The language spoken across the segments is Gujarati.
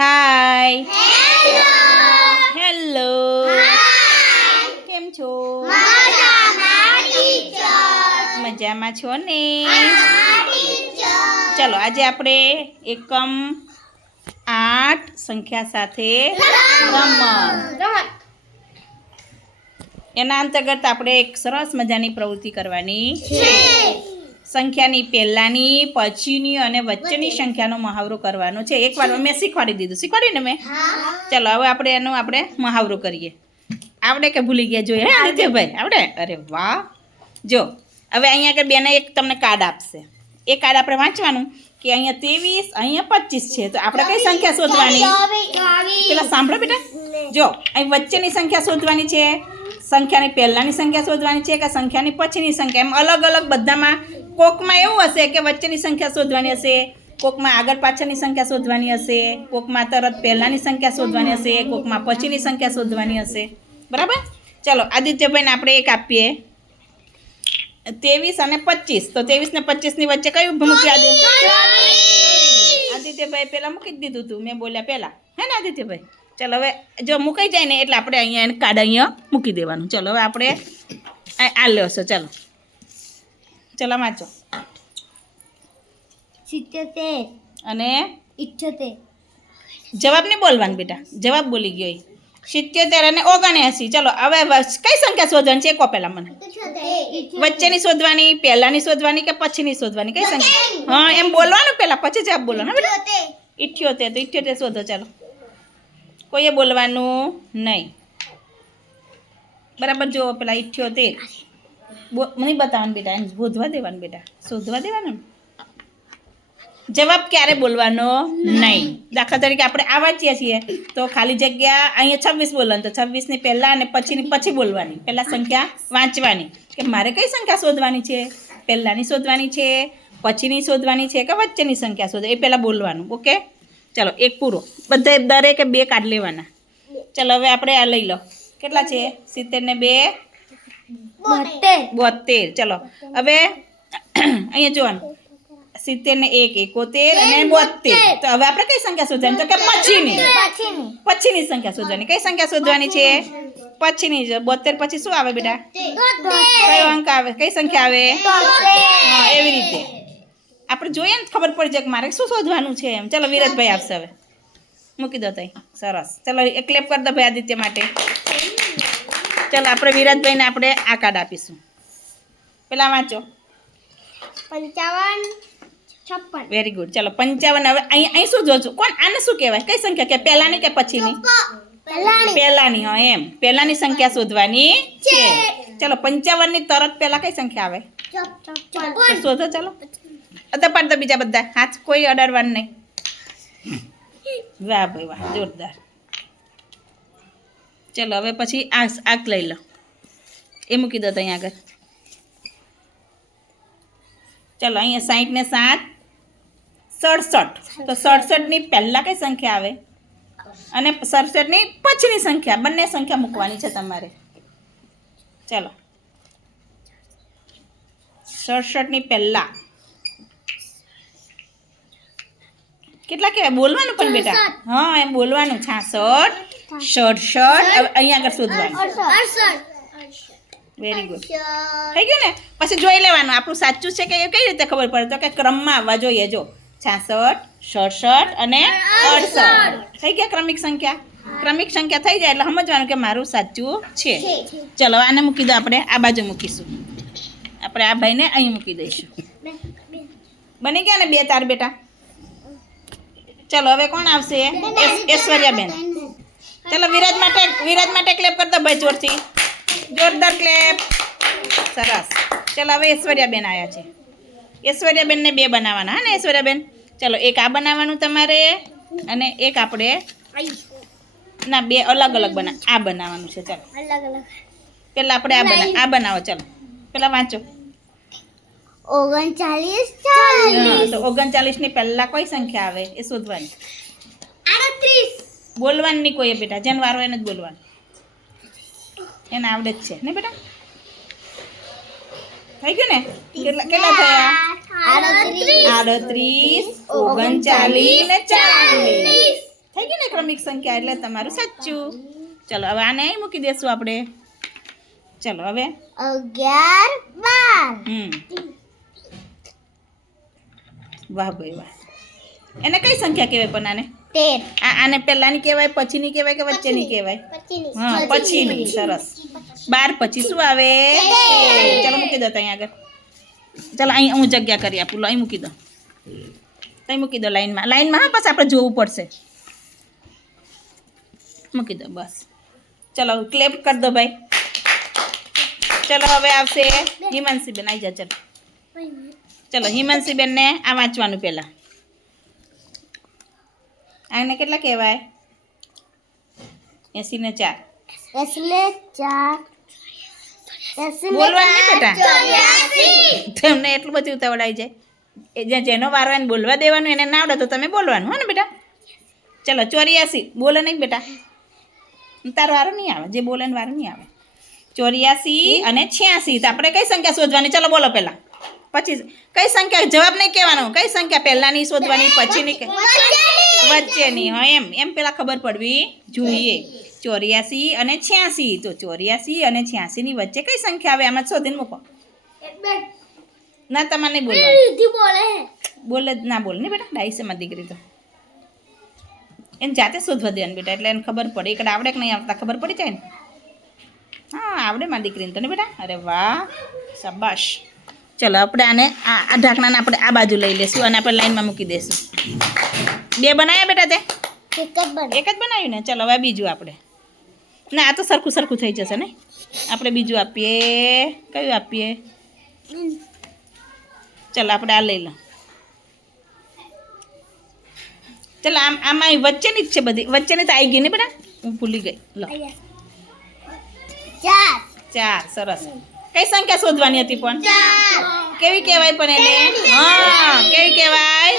હાય હેલો કેમ છો? મજામાં છો ને? ચલો આજે આપણે એકમ આઠ સંખ્યા સાથે રમત. એના અંતર્ગત આપણે એક સરસ મજાની પ્રવૃત્તિ કરવાની છે. સંખ્યાની પહેલાની પછીની અને વચ્ચેની સંખ્યાનો મહાવરો કરવાનો છે. એકવાર મેં શીખવાડી દીધું. શીખવાડ્યું ને મેં? ચલો હવે આપણે એનો આપણે મહાવરો કરીએ. આવડે કે ભૂલી ગયા? જોઈએ હે આદિત્યભાઈ આવડે? અરે વાહ. જો હવે અહીંયા આગળ બેને એક તમને કાર્ડ આપશે. એ કાર્ડ આપણે વાંચવાનું કે અહીંયા ત્રેવીસ અહીંયા પચીસ છે. તો આપણે કઈ સંખ્યા શોધવાની? પેલા સાંભળો બેટા. જો અહીં વચ્ચેની સંખ્યા શોધવાની છે સંખ્યાની પહેલાંની સંખ્યા શોધવાની છે કે સંખ્યાની પછીની સંખ્યા? એમ અલગ અલગ બધામાં કોકમાં એવું હશે કે વચ્ચેની સંખ્યા શોધવાની હશે કોકમાં આગળ પાછળની સંખ્યા શોધવાની હશે કોકમાં તરત પહેલાંની સંખ્યા શોધવાની હશે કોકમાં પછીની સંખ્યા શોધવાની હશે. બરાબર? ચલો આદિત્યભાઈને આપણે એક આપીએ. ત્રેવીસ અને પચીસ. તો ત્રેવીસ ને પચીસની વચ્ચે કયું મૂકી આદિ આદિત્યભાઈ પહેલાં મૂકી જ દીધું હતું મેં બોલ્યા પહેલાં. હે ને આદિત્યભાઈ? ચાલો હવે જો મુકાઈ જાય ને એટલે આપણે અહીંયા એને કાર્ડ અહીંયા મૂકી દેવાનું. ચલો હવે આપણે આ આ લેશો ચાલો. ચલો વાંચો. સિત્યોતેર. અને ઇઠ્યોતેર. જવાબ નહીં બોલવાનું બેટા. જવાબ બોલી ગયો સિત્યોતેર અને ઓગણએસી. ચલો હવે કઈ સંખ્યા શોધવાની છે? કો પહેલાં મને. વચ્ચેની શોધવાની પહેલાંની શોધવાની કે પછીની શોધવાની? કઈ સંખ્યા? હા એમ બોલવાનું પહેલાં પછી જવાબ બોલવાનો બેટા? ઇઠ્યોતેર. તો ઇઠ્યોતેર શોધો ચાલો. કોઈએ બોલવાનું નહીં. બરાબર જુઓ પેલા ઇઠ્યોતેર. નહીં બતાવવાનું બેટા એને શોધવા દેવાનું બેટા, શોધવા દેવાનું? જવાબ ક્યારે બોલવાનો? નહીં. દાખલા તરીકે આપણે આ વાંચીએ છીએ, તો ખાલી જગ્યા અહીંયા છવ્વીસ બોલવાનું, તો છવ્વીસની પહેલાં અને પછીની પછી બોલવાની. પહેલાં સંખ્યા વાંચવાની. કે મારે કઈ સંખ્યા શોધવાની છે? પહેલાંની શોધવાની છે, પછીની શોધવાની છે કે વચ્ચેની સંખ્યા શોધે? એ પહેલાં બોલવાનું, ઓકે? ચલો, એક પૂરો. બધા દરેકે બે કાર્ડ લેવાના. ચલો, હવે આપણે આ લઈ લો. કેટલા છે? સિત્તેર ને બે બોતેર. બોતેર. ચલો હવે અહીંયા જોવાનું સિત્તેર ને એક એકોતેર અને બોતેર. તો હવે આપણે કઈ સંખ્યા શોધવાની? તો કે પછીની. પછીની. સંખ્યા શોધવાની. કઈ સંખ્યા શોધવાની છે? પછીની જ. બોતેર પછી શું આવે બેટા? કયો અંક આવે? કઈ સંખ્યા આવે? હા એવી રીતે. આપણે જોઈએ ને ખબર પડી જાય કે મારે શું શોધવાનું છે એમ. ચલો વિરાજભાઈ આપશે હવે. મૂકી દો તઈ. સરસ. ચલો એક ક્લેપ કરી દો ભાઈ આદિત્ય માટે. ચલો આપણે વિરાજભાઈને આપણે આ કાર્ડ આપીશું. પેલા વાંચો. પંચાવન છપ્પન. વેરી ગુડ ચાલો પંચાવન હવે અહીં અહીં શું જોજો? કોણ? આને શું કહેવાય? કઈ સંખ્યા કે પહેલાની કે પછીની? પહેલાની. હા એમ. પહેલાની સંખ્યા શોધવાની છે. ચલો પંચાવનની તરત પહેલા કઈ સંખ્યા આવે? શોધો ચાલો. અદા પાડ બીજા બધા. હાથ કોઈ અડાડવાનું નહીં. વાહ ભાઈ વાહ. જોરદાર. ચલો હવે પછી આ આગ લઈ લો. એ મૂકી દો ત્યાં આગળ. ચલો અહીંયા સાઠ ને સાત સડસઠ. તો સડસઠની પહેલાં કઈ સંખ્યા આવે? અને સડસઠની પછીની સંખ્યા બંને સંખ્યા મૂકવાની છે તમારે. ચલો. સડસઠની પહેલાં. કેટલા કહેવાય? બોલવાનું પણ બેટા. હા એમ બોલવાનું. છાસઠ સડસઠ હવે અહીંયા આગળ શોધવાનું. વેરી ગુડ થઈ ગયું ને? પછી જોઈ લેવાનું. આપણું સાચું છે કે એ કઈ રીતે ખબર પડે? તો કે ક્રમમાં આવવા જોઈએ. જો છાસઠ સડસઠ અને અડસઠ. થઈ ગયા ક્રમિક સંખ્યા? ક્રમિક સંખ્યા થઈ જાય એટલે સમજવાનું કે મારું સાચું છે. ચલો આને મૂકી દો આપણે. આ બાજુ મૂકીશું. આપણે આ ભાઈને અહીં મૂકી દઈશું. બની ગયા ને બે તાર બેટા? ચલો હવે કોણ આવશે? ઐશ્વર્યાબેન. ચલો વિરાજ માટે વિરાજ માટે ક્લેપ કરતો ભાઈ જોરથી. જોરદાર ક્લેપ. સરસ. ચલો હવે ઐશ્વર્યાબેન આવ્યા છે. ઐશ્વર્યાબેનને બે બનાવવાના હા ને ઐશ્વર્યાબેન? ચલો એક આ બનાવવાનું તમારે અને એક આપણે ના બે અલગ અલગ બના આ બનાવવાનું છે ચલો. અલગ અલગ. પેલા આપણે આ બના આ બનાવો ચલો. પેલા વાંચો. ઓગણચાલીસ હા, ની પહેલા કઈ સંખ્યા આવે એ શોધવાની. બોલવાનું નહીં કોઈએ બેટા જેને વારો એને જ બોલવાનું. એને આવડે જ છે. ને બેટા? થઈ ગયું ને? કેટલા કેટલા થયા? આડત્રીસ. ઓગણચાલીસ ને ચાલીસ. થઈ ગયું ને ક્રમિક સંખ્યા એટલે તમારું સાચું. ચલો હવે આને અહીં મૂકી દેશું આપણે. ચલો હવે. અગિયાર બાર. હમ. વાહ ભાઈ વાહ. એને કઈ સંખ્યા કહેવાય પણ આને? તેર. આ આને પહેલાની કહેવાય પછીની કહેવાય કે વચ્ચેની કહેવાય? હા પછીની. સરસ. બાર પછી શું આવે? ચાલો મૂકી દો ત્યાં આગળ. ચાલો અહીં હું જગ્યા કરી આપું. લો અહીં મૂકી દો. અહીં મૂકી દો લાઈનમાં. લાઈનમાં હા પછી આપણે જોવું પડશે. મૂકી દો બસ. ચલો ક્લેપ કરી દો ભાઈ. ચલો હવે આવશે હિમાંશીબેન. આવી જા ચલો. ચલો હિમાંશીબેનને આ વાંચવાનું પહેલાં. આને કેટલા કહેવાય? એસી ને ચાર. એસી ચાર. બોલવાનું બેટા. ચોર્યાસી. તમને એટલું બધું ઉતાવળાઈ જાય એ જેનો વારો એને બોલવા દેવાનું એને ના આવડે તો તમે બોલવાનું હો ને બેટા? ચલો ચોર્યાસી. બોલો નહીં બેટા. તારો વારો નહીં આવે. જે બોલે વારો નહીં આવે. ચોર્યાસી અને છ્યાસી. તો આપણે કઈ સંખ્યા શોધવાની? ચલો બોલો પહેલાં. પછી કઈ સંખ્યા? જવાબ નહીં કહેવાનો. કઈ સંખ્યા? પહેલાંની શોધવાની પછીની કે વચ્ચેની, હા, એમ એમ પેલા ખબર પડવી જોઈએ. ચોર્યાસી અને છ્યાસી, તો ચોર્યાસી અને છ્યાસીની વચ્ચે કઈ સંખ્યા આવે? આમાં શોધીને મૂકો. ના, તમારે નહીં બોલે બોલે જ, ના, બોલે ને બેટા ડાઈસેમાં દીકરી તો. એને જાતે શોધવા દેવાનું બેટા, એટલે એને ખબર પડે. એકડે આવડે કે નહીં આવતા ખબર પડી જાય ને. હા, આવડે મારી દીકરીને તો ને બેટા. અરે વાહ, શાબાશ. ચલો, આપણે આને આ ઢાંકણાને આપણે આ બાજુ લઈ લઈશું અને આપણે લાઈનમાં મૂકી દઈશું બે બનાવ્યા બેટા તે? એક જ બને એક જ બનાવ્યું ને? ચલો હવે બીજું આપણે. ના આ તો સરખું સરખું થઈ જશે ને? આપણે બીજું આપીએ. કયું આપીએ? ચલો આપણે આ લઈ લો. ચલો આમ આમાં વચ્ચેની જ છે બધી. વચ્ચેની તો આવી ગઈ ને બેટા? હું ભૂલી ગઈ. લો. ચાર. ચાર સરસ. કઈ સંખ્યા શોધવાની હતી પણ? કેવી કહેવાય પણ એને? હા, કેવી કહેવાય?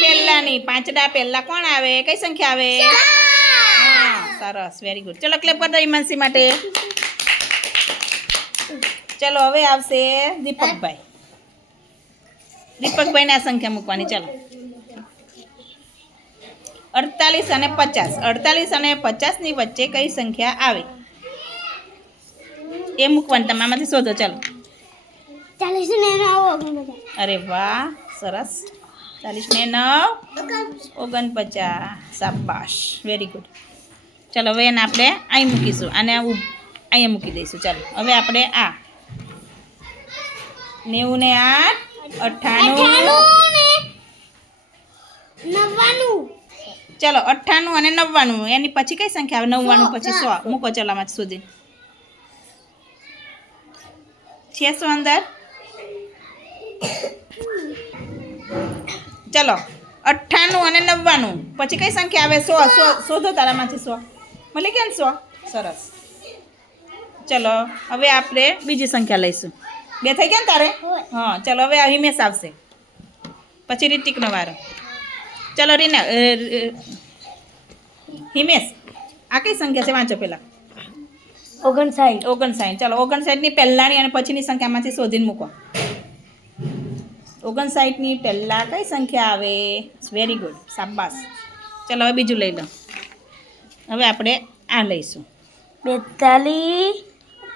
પહેલાની, પાંચડા પહેલા કોણ આવે? કઈ સંખ્યા આવે? હા, સરસ વેરી ગુડ ચલો ક્લેપ કરી દો હિમાંશી માટે. ચલો, હવે આવશે દીપકભાઈ. દીપકભાઈને આ સંખ્યા મૂકવાની, ચલો. અડતાલીસ અને પચાસ. અડતાલીસ અને પચાસની વચ્ચે કઈ સંખ્યા આવે? એ મૂકવાની તમે આમાંથી શોધો ચાલો. ચાલીસ ને આવો અરે વાહ સરસ. ચાલીસ ને નવ ઓગણપચાસ. સાબાશ વેરી ગુડ ચાલો હવે એને આપણે અહીં મૂકીશું. અને આવું અહીંયા મૂકી દઈશું. ચાલો હવે આપણે આ. નેવું ને આઠ અઠ્ઠાણું. ચાલો અઠ્ઠાણું અને નવ્વાણું. એની પછી કઈ સંખ્યા આવે? નવ્વાણું પછી સો. મૂકો ચલામાં સુધી છે શું અંદર ચલો અઠ્ઠાણું અને નવ્વાણું. પછી કઈ સંખ્યા આવે? સો સો શોધો તારામાંથી સો. મળી ગયા ને સો? સરસ. ચલો હવે આપણે બીજી સંખ્યા લઈશું. બે થઈ ગયા ને તારે? હા ચલો હવે હિમેશ આવશે. પછી રિતિકનો વારો. ચલો રીના હિમેશ આ કઈ સંખ્યા છે? વાંચો પેલા. ઓગણસાઠ. ઓગણસાઠ. ચાલો ઓગણસાઠની પહેલાંની અને પછીની સંખ્યામાંથી શોધીને મૂકો. ઓગણસાઠની પહેલાં કઈ સંખ્યા આવે? વેરી ગુડ શાબાશ. ચાલો હવે બીજું લઈ લો. હવે આપણે આ લઈશું. બેતાલીસ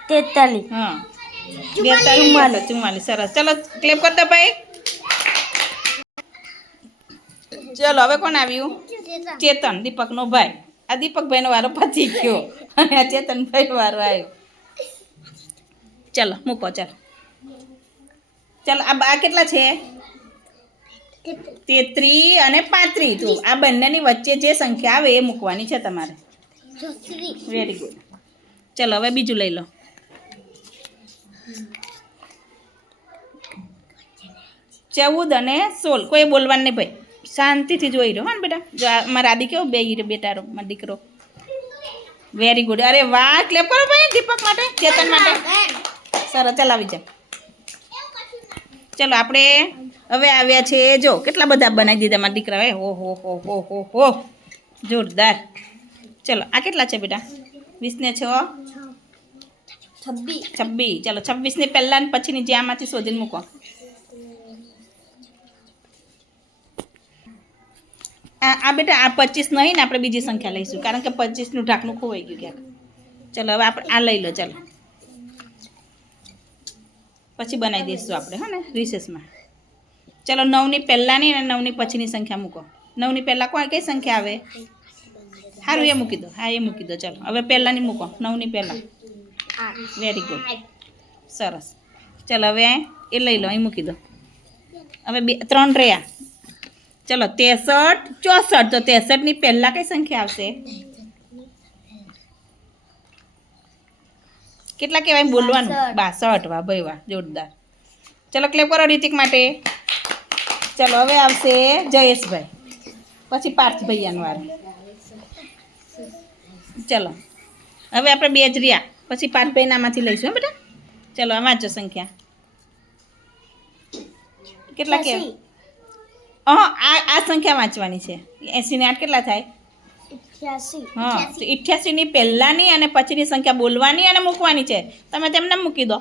તેતાલીસ. હા. બેતાલીસ ચુમ્માલીસ ચુમ્માલીસ. સરસ. ચલો ક્લેપ કરતા ભાઈ. ચલો હવે કોણ આવ્યું? ચેતન. દીપકનો ભાઈ. આ દીપકભાઈનો વારો પતી ગયો. અને આ ચેતનભાઈનો વારો આવ્યો. ચલો, મૂકો, ચાલો. ચાલો, આ આ કેટલા છે? તેત્રી અને પાંત્રી. તો આ બંનેની વચ્ચે જે સંખ્યા આવે એ મૂકવાની છે તમારે. વેરી ગુડ ચાલો, હવે બીજું લઈ લો. ચૌદ અને સોળ. કોઈ બોલવાનું નહીં ભાઈ. શાંતિથી જોઈ રહ્યો હા બેટા. જો મારા આદિ કેવો બે બેટા મારો દીકરો. વેરી ગુડ અરે વાહ ક્લેપ કરો ભાઈ દીપક માટે ચેતન માટે. સરસ ચલાવી જા. ચલો આપણે હવે આવ્યા છે જો કેટલા બધા બનાવી દીધા મારા દીકરા હે? હો હો હો હો હો હો. જોરદાર. ચલો આ કેટલા છે બેટા? વીસ ને છ. છવ્વીસ. છવ્વીસ. ચાલો છવ્વીસની પહેલાં ને પછીની જે આમાંથી શોધીને મૂકો. આ આ બેટા, આ પચીસ નહીં ને, આપણે બીજી સંખ્યા લઈશું. કારણ કે પચીસનું ઢાંકણું ખોવાઈ ગયું ક્યાંક. ચલો, હવે આપણે આ લઈ લો, ચાલો. પછી બનાવી દઈશું આપણે, હા ને, રિસેસમાં. ચલો, નવની પહેલાંની અને નવની પછીની સંખ્યા મૂકો. નવની પહેલાં કોઈ કઈ સંખ્યા આવે? સારું એ મૂકી દો. હા, એ મૂકી દો, ચલો. હવે પહેલાંની મૂકો. નવની પહેલાં. વેરી ગુડ સરસ. ચલો, હવે એ લઈ લો, અહીં મૂકી દો. હવે બે, ત્રણ રહ્યા. ચલો ત્રેસઠ ચોસઠ. તો ત્રેસઠની પહેલાં કઈ સંખ્યા આવશે? કેટલા કહેવાય બોલવાનું? બાસઠ. વાહ ભાઈ વાહ જોરદાર. ચલો ક્લેપ કરો રિતિક માટે. ચલો હવે આવશે જયેશભાઈ. પછી પાર્થભાઈ અનવાર ચલો હવે આપણે બે જ રહ્યા. પછી પાર્થભાઈ નામાંથી લઈશું બેટા. ચલો આ વાંચો સંખ્યા. કેટલા કહેવાય આ આ સંખ્યા વાંચવાની છે. એંસીને આઠ કેટલા થાય? હા તો ઇઠ્યાસીની પહેલાંની અને પછીની સંખ્યા બોલવાની અને મૂકવાની છે. તમે તેમને મૂકી દો.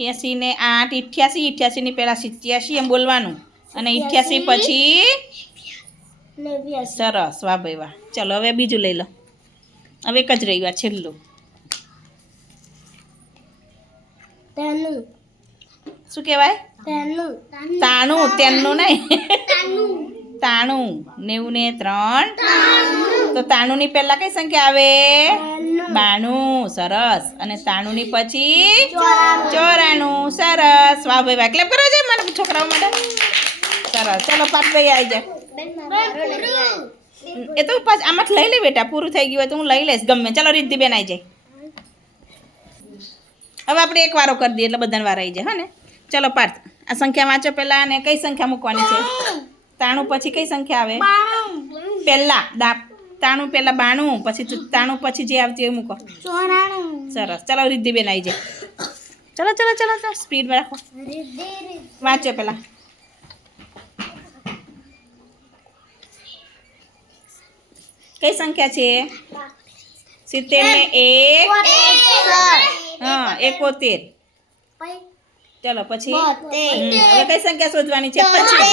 એંસી ને આઠ ઇઠ્યાસી ઇઠ્યાસીની પહેલાં સિત્યાસી એમ બોલવાનું. અને ઇઠ્યાસી પછી સરસ વાહ ભાઈ વાહ. ચલો હવે બીજું લઈ લો. હવે એક જ રહ્યું આ છેલ્લું. શું કહેવાય? તાણું તેનું નહીં. તાણું. નેવું ને ત્રણ. તો તાણુંની પહેલાં કઈ સંખ્યા આવે? બાણું. સરસ. અને તાણુંની પછી? ચોરાણું. સરસ. વાહ ભાઈ વાહ. ક્લેપ કરો છે મારા છોકરાઓ માટે? સરસ. ચલો પાઠભાઈ આવી જાય એ તો પાછ આમાંથી લઈ લે બેટા પૂરું થઈ ગયું હોય તો હું લઈ લઈશ. ગમે. ચલો રિદ્ધિબેન આવી જાય. હવે આપણે એક વારો કરી દઈએ એટલે બધાને વાર આવી જાય હા ને? ચલો પાર્થ. આ સંખ્યા વાંચો પહેલાં અને કઈ સંખ્યા મૂકવાની છે? તાણું પછી કઈ સંખ્યા આવે? પહેલાં દા તાણું પહેલાં બાણું પછી તાણું પછી જે આવતી એ મૂકો. સરસ. ચલો રિદ્ધિબેન આવી જાય. ચલો ચલો ચલો ચલો સ્પીડમાં રાખો. વાંચો પહેલાં. કઈ સંખ્યા છે? સિત્તેર ને એક હા એકોતેર. ચલો પછી. હવે કઈ સંખ્યા શોધવાની છે? પછી.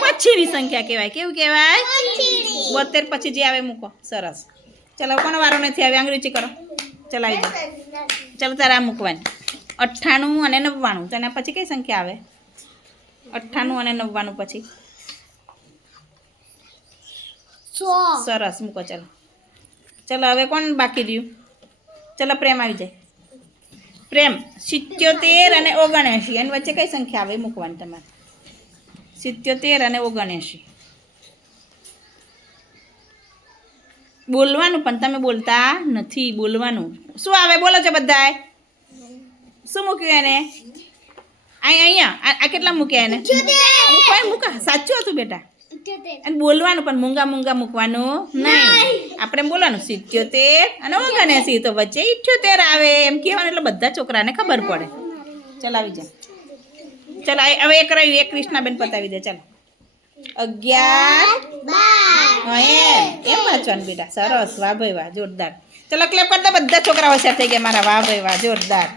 પછીની સંખ્યા કહેવાય. કેવું કહેવાય? બોતેર પછી જે આવે મૂકો. સરસ. ચલો કોનો વારો નથી આવે અંગ્રેજી કરો. ચલાવી દો. ચલો તારે આ મૂકવાની. અઠ્ઠાણું અને નવ્વાણું. તો એના પછી કઈ સંખ્યા આવે? અઠ્ઠાણું અને નવ્વાણું પછી. સરસ. મૂકો ચલો. ચલો હવે કોણ બાકી રહ્યું? ચલો પ્રેમ આવી જાય. પ્રેમ સિત્યોતેર અને ઓગણએંશી. એની વચ્ચે કઈ સંખ્યા આવે? મૂકવાની તમારે. સિત્યોતેર અને ઓગણએંશી. બોલવાનું પણ તમે બોલતા નથી બોલવાનું. શું આવે? બોલો છો બધાએ શું મૂક્યું એને? અહીં અહીંયા. આ કેટલા મૂક્યા એને? મૂકા? સાચું હતું બેટા. અને બોલવાનું પણ મૂંગા મૂંગા મૂકવાનું નહીં. આપણે બોલવાનું સિત્યોતેર અને ઓગણએંસી તો વચ્ચે ઇઠ્યોતેર આવે. એમ કહેવાનું એટલે બધા છોકરાને ખબર પડે. ચાલ આવી જા. ચાલ હવે એક રહ્યું એક કૃષ્ણાબેન પતાવી દે ચાલો. અગિયાર. એમ. એમ વાંચવાનું બેટા. સરસ વાહ ભાઈ વાહ જોરદાર. ચલો ક્લેપ કરતા બધા છોકરા હોશિયાર થઈ ગયા. મારા વાહ ભાઈ વાહ જોરદાર.